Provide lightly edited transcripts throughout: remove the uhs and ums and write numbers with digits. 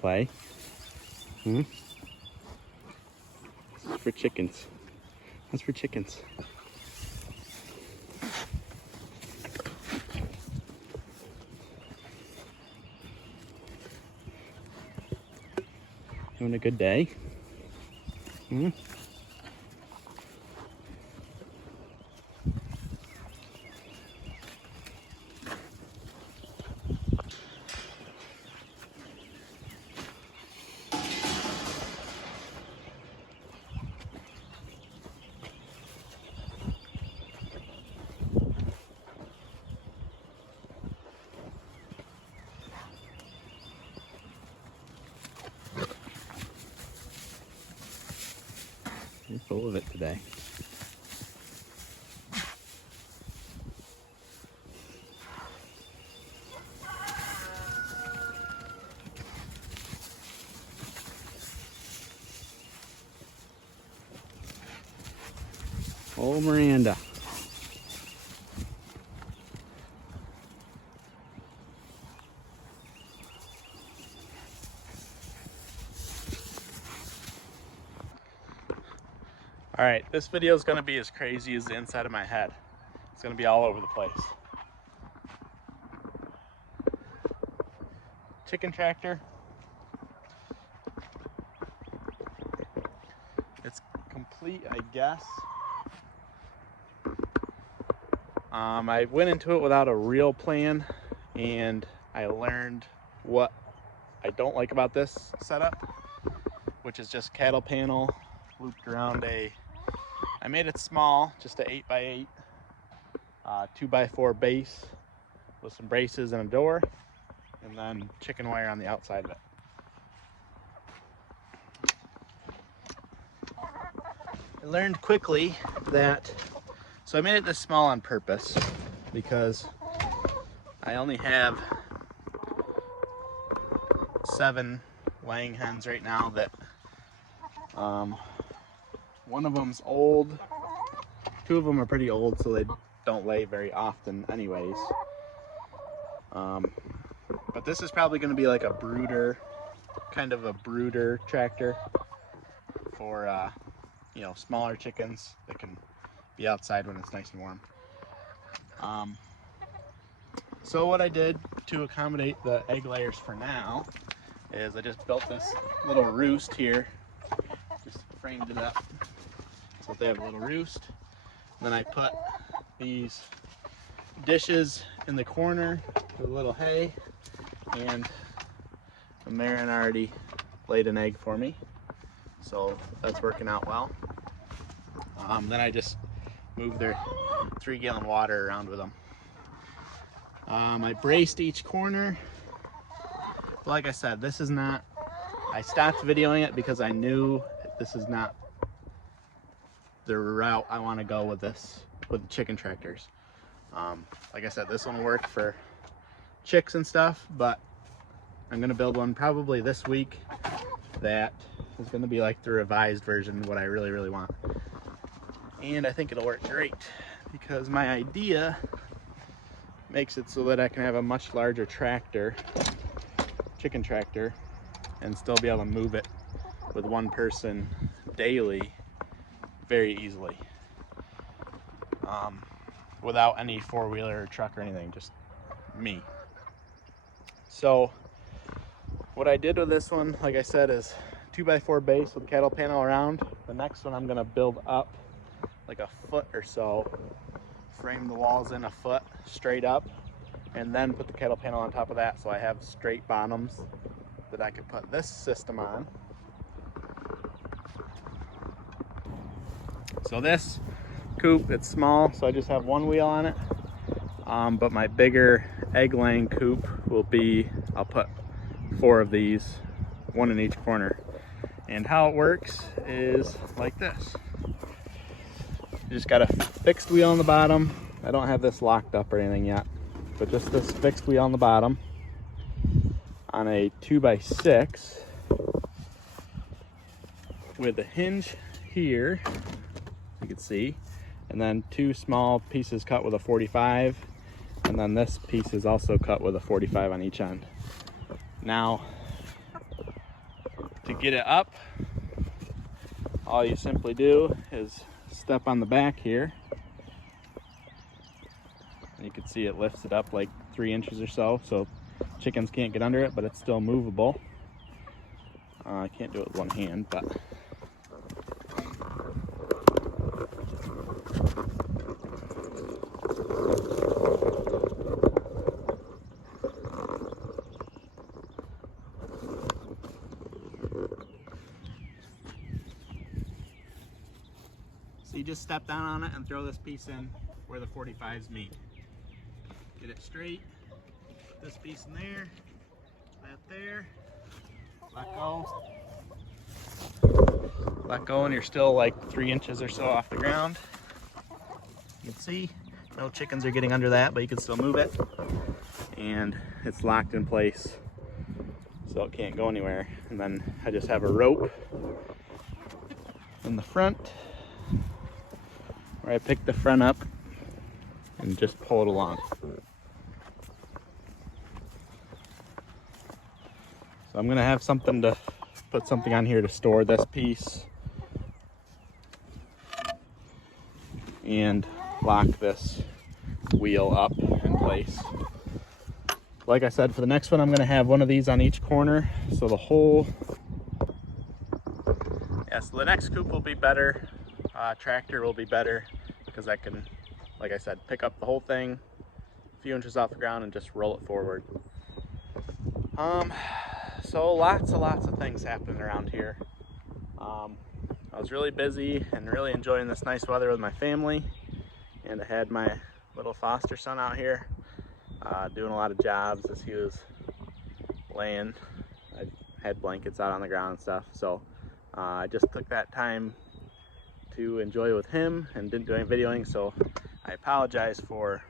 play. This is for chickens. That's for chickens. Having a good day? You're full of it today. Oh, Miranda. All right, this video is gonna be as crazy as the inside of my head. It's gonna be all over the place. Chicken tractor. It's complete, I guess. I went into it without a real plan, and I learned what I don't like about this setup, which is just cattle panel looped around I made it small, just a 8x8, 2x4 base with some braces and a door, and then chicken wire on the outside of it. I learned quickly that, so I made it this small on purpose because I only have 7 laying hens right now that one of them's old, 2 of them are pretty old, so they don't lay very often anyways. But this is probably going to be like a brooder, kind of a brooder tractor for you know, smaller chickens that can be outside when it's nice and warm. So what I did to accommodate the egg layers for now is I just built this little roost here, just framed it up so that they have a little roost. And then I put these dishes in the corner with a little hay, and Marin already laid an egg for me, so that's working out well. Then I just moved their 3-gallon water around with them. I braced each corner. Like I said, this is not, I stopped videoing it because I knew this is not the route I want to go with this, with the chicken tractors. Like I said, this one will work for chicks and stuff, but I'm going to build one probably this week that is going to be like the revised version of what I really, really want. And I think it'll work great because my idea makes it so that I can have a much larger tractor, chicken tractor, and still be able to move it with one person daily very easily, without any 4-wheeler or truck or anything, just me. So what I did with this one, like I said, is 2x4 base with cattle panel around. The next one I'm going to build up like a foot or so, frame the walls in a foot straight up, and then put the cattle panel on top of that, so I have straight bottoms that I could put this system on. So this coop, it's small, so I just have 1 wheel on it, but my bigger egg laying coop will be, I'll put 4 of these, 1 in each corner. And how it works is like this. You just got a fixed wheel on the bottom. I don't have this locked up or anything yet, but just this fixed wheel on the bottom on a 2x6 with a hinge here, you can see, and then 2 small pieces cut with a 45, and then this piece is also cut with a 45 on each end. Now, get it up, all you simply do is step on the back here. And you can see it lifts it up like 3 inches or so, so chickens can't get under it, but it's still movable. I can't do it with one hand, but so you just step down on it and throw this piece in where the 45s meet. Get it straight, put this piece in there, that there, let go, and you're still like 3 inches or so off the ground. You can see no chickens are getting under that, but you can still move it, and it's locked in place so it can't go anywhere. And then I just have a rope in the front where I pick the front up and just pull it along. So I'm gonna have something to put something on here to store this piece and lock this wheel up in place. Like I said, for the next one I'm gonna have one of these on each corner, so the whole, so the next coop will be better, tractor will be better, because I can, like I said, pick up the whole thing a few inches off the ground and just roll it forward. So lots of things happening around here. I was really busy and really enjoying this nice weather with my family, and I had my little foster son out here doing a lot of jobs as he was laying. I had blankets out on the ground and stuff, so I just took that time to enjoy with him and didn't do any videoing, so I apologize for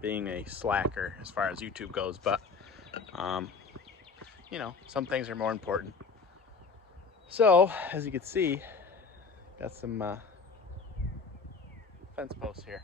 being a slacker as far as YouTube goes, but you know, some things are more important. So, as you can see, got some fence posts here.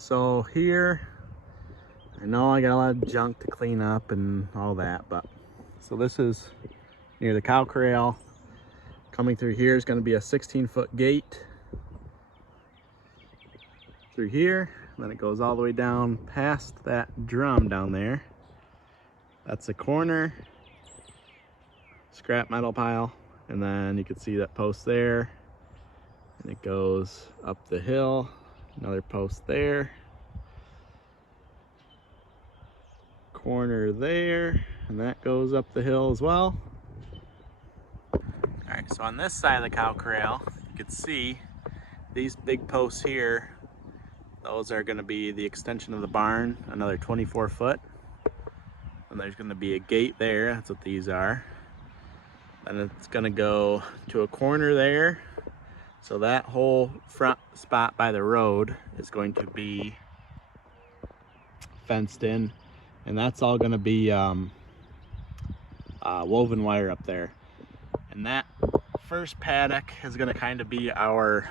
So here, I know I got a lot of junk to clean up and all that, but so this is near the cow corral. Coming through here is going to be a 16-foot gate through here, and then it goes all the way down past that drum down there. That's the corner, scrap metal pile, and then you can see that post there, and it goes up the hill. Another post there, corner there, and that goes up the hill as well. All right, so on this side of the cow corral, you can see these big posts here. Those are going to be the extension of the barn, another 24 foot. And there's going to be a gate there, that's what these are. And it's going to go to a corner there. So that whole front spot by the road is going to be fenced in, and that's all going to be woven wire up there. And that first paddock is going to kind of be our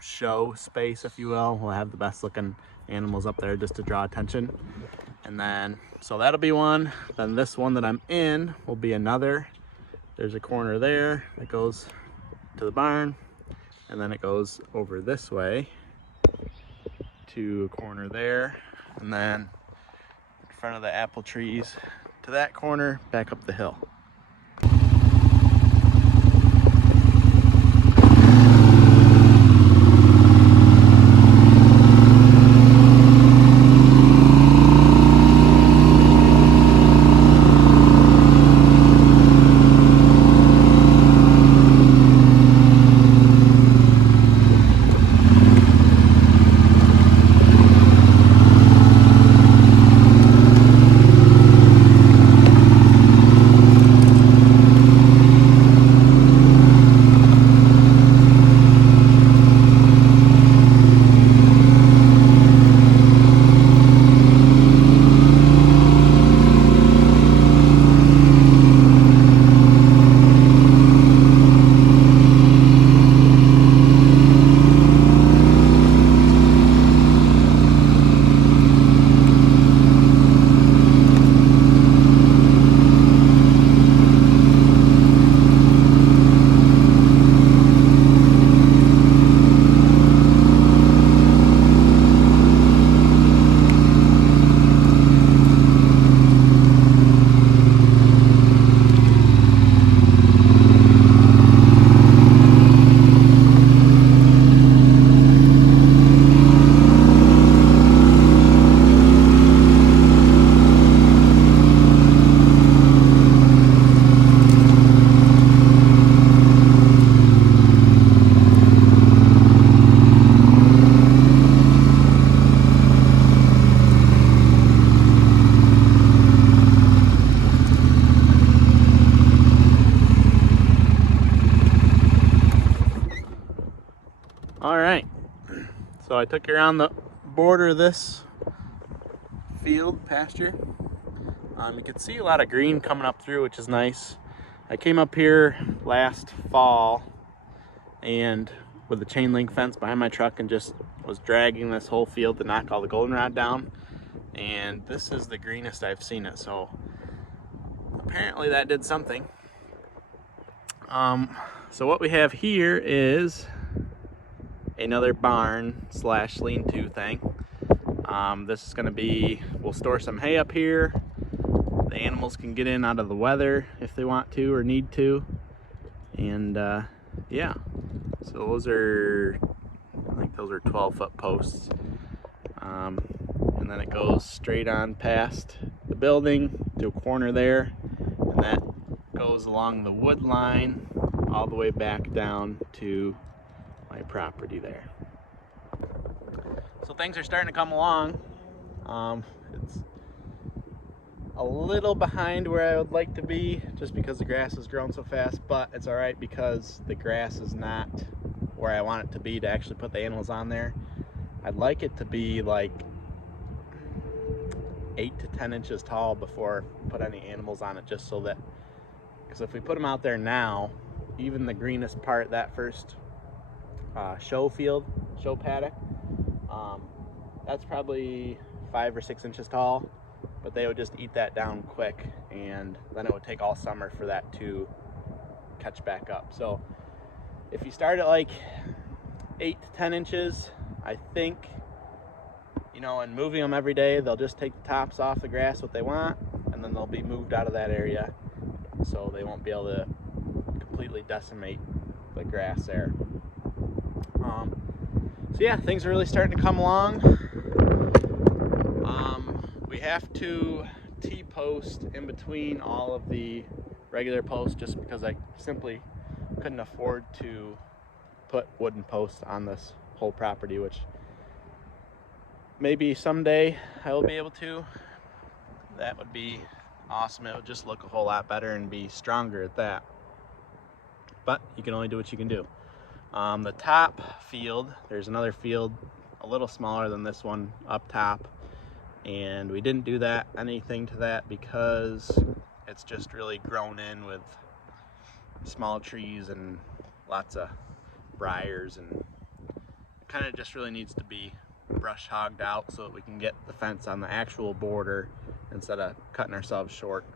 show space, if you will. We'll have the best looking animals up there just to draw attention. And then, so that'll be one. Then this one that I'm in will be another. There's a corner there that goes to the barn, and then it goes over this way to a corner there, and then in front of the apple trees to that corner, back up the hill. So I took you around the border of this field pasture. You can see a lot of green coming up through, which is nice. I came up here last fall and with a chain link fence behind my truck and just was dragging this whole field to knock all the goldenrod down. And this is the greenest I've seen it. So apparently that did something. So what we have here is another barn slash lean-to thing. This is gonna be, we'll store some hay up here. The animals can get in out of the weather if they want to or need to. And yeah, so those are, I think those are 12-foot posts. And then it goes straight on past the building to a corner there, and that goes along the wood line all the way back down to my property there. So things are starting to come along. It's a little behind where I would like to be just because the grass has grown so fast, but it's all right because the grass is not where I want it to be to actually put the animals on there. I'd like it to be like 8 to 10 inches tall before I put any animals on it, just so that, because if we put them out there now, even the greenest part, that first show paddock, that's probably 5 or 6 inches tall, but they would just eat that down quick, and then it would take all summer for that to catch back up. So if you start at like 8 to 10 inches, I think, you know, and moving them every day, they'll just take the tops off the grass what they want, and then they'll be moved out of that area, so they won't be able to completely decimate the grass there. So yeah, things are really starting to come along. We have to T-post in between all of the regular posts just because I simply couldn't afford to put wooden posts on this whole property, which maybe someday I will be able to. That would be awesome. It would just look a whole lot better and be stronger at that. But you can only do what you can do. The top field, there's another field a little smaller than this one up top, and we didn't do anything to that because it's just really grown in with small trees and lots of briars, and it kind of just really needs to be brush hogged out so that we can get the fence on the actual border instead of cutting ourselves short.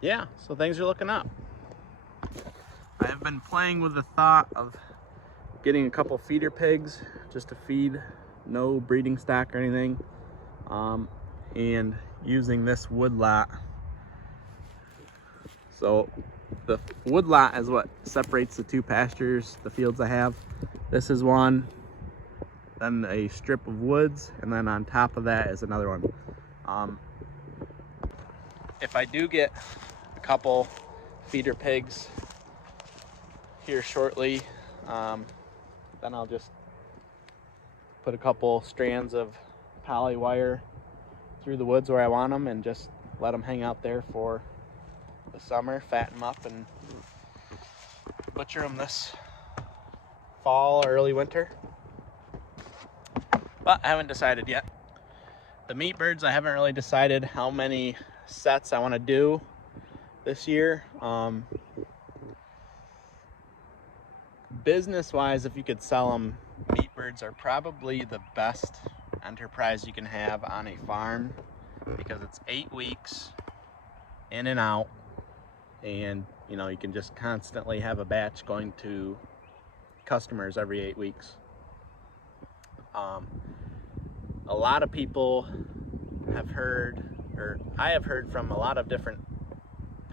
Yeah, so things are looking up. I have been playing with the thought of getting a couple feeder pigs just to feed, no breeding stock or anything, and using this wood lot. So the wood lot is what separates the two pastures, the fields I have. This is one, then a strip of woods, and then on top of that is another one. If I do get a couple feeder pigs here shortly, then I'll just put a couple strands of poly wire through the woods where I want them and just let them hang out there for the summer, fatten them up, and butcher them this fall or early winter. But I haven't decided yet. The meat birds, I haven't really decided how many sets I want to do this year. Business wise, if you could sell them, meat birds are probably the best enterprise you can have on a farm, because it's 8 weeks in and out, and you know, you can just constantly have a batch going to customers every 8 weeks. A lot of people have heard, or I have heard from a lot of different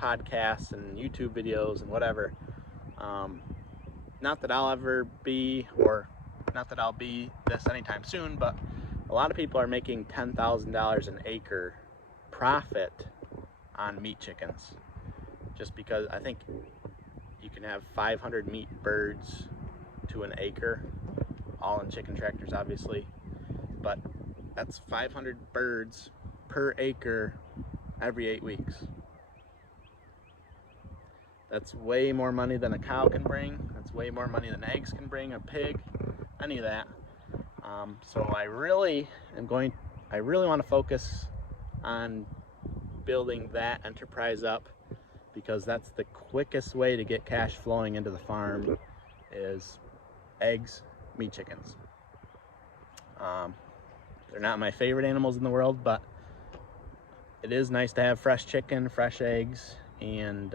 podcasts and YouTube videos and whatever, not that I'll ever be, or not that I'll be this anytime soon, but a lot of people are making $10,000 an acre profit on meat chickens, just because I think you can have 500 meat birds to an acre, all in chicken tractors obviously, but that's 500 birds per acre every 8 weeks. That's way more money than a cow can bring. That's way more money than eggs can bring, a pig. any of that. So I really want to focus on building that enterprise up, because that's the quickest way to get cash flowing into the farm, is eggs, meat chickens. They're not my favorite animals in the world, but it is nice to have fresh chicken, fresh eggs, and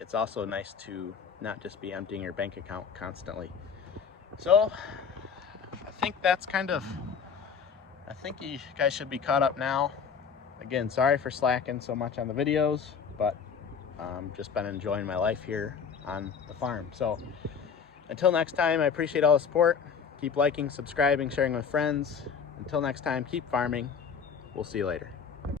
it's also nice to not just be emptying your bank account constantly. So I think that's I think you guys should be caught up now. Again, sorry for slacking so much on the videos, but just been enjoying my life here on the farm. So until next time, I appreciate all the support. Keep liking, subscribing, sharing with friends. Until next time, keep farming. We'll see you later.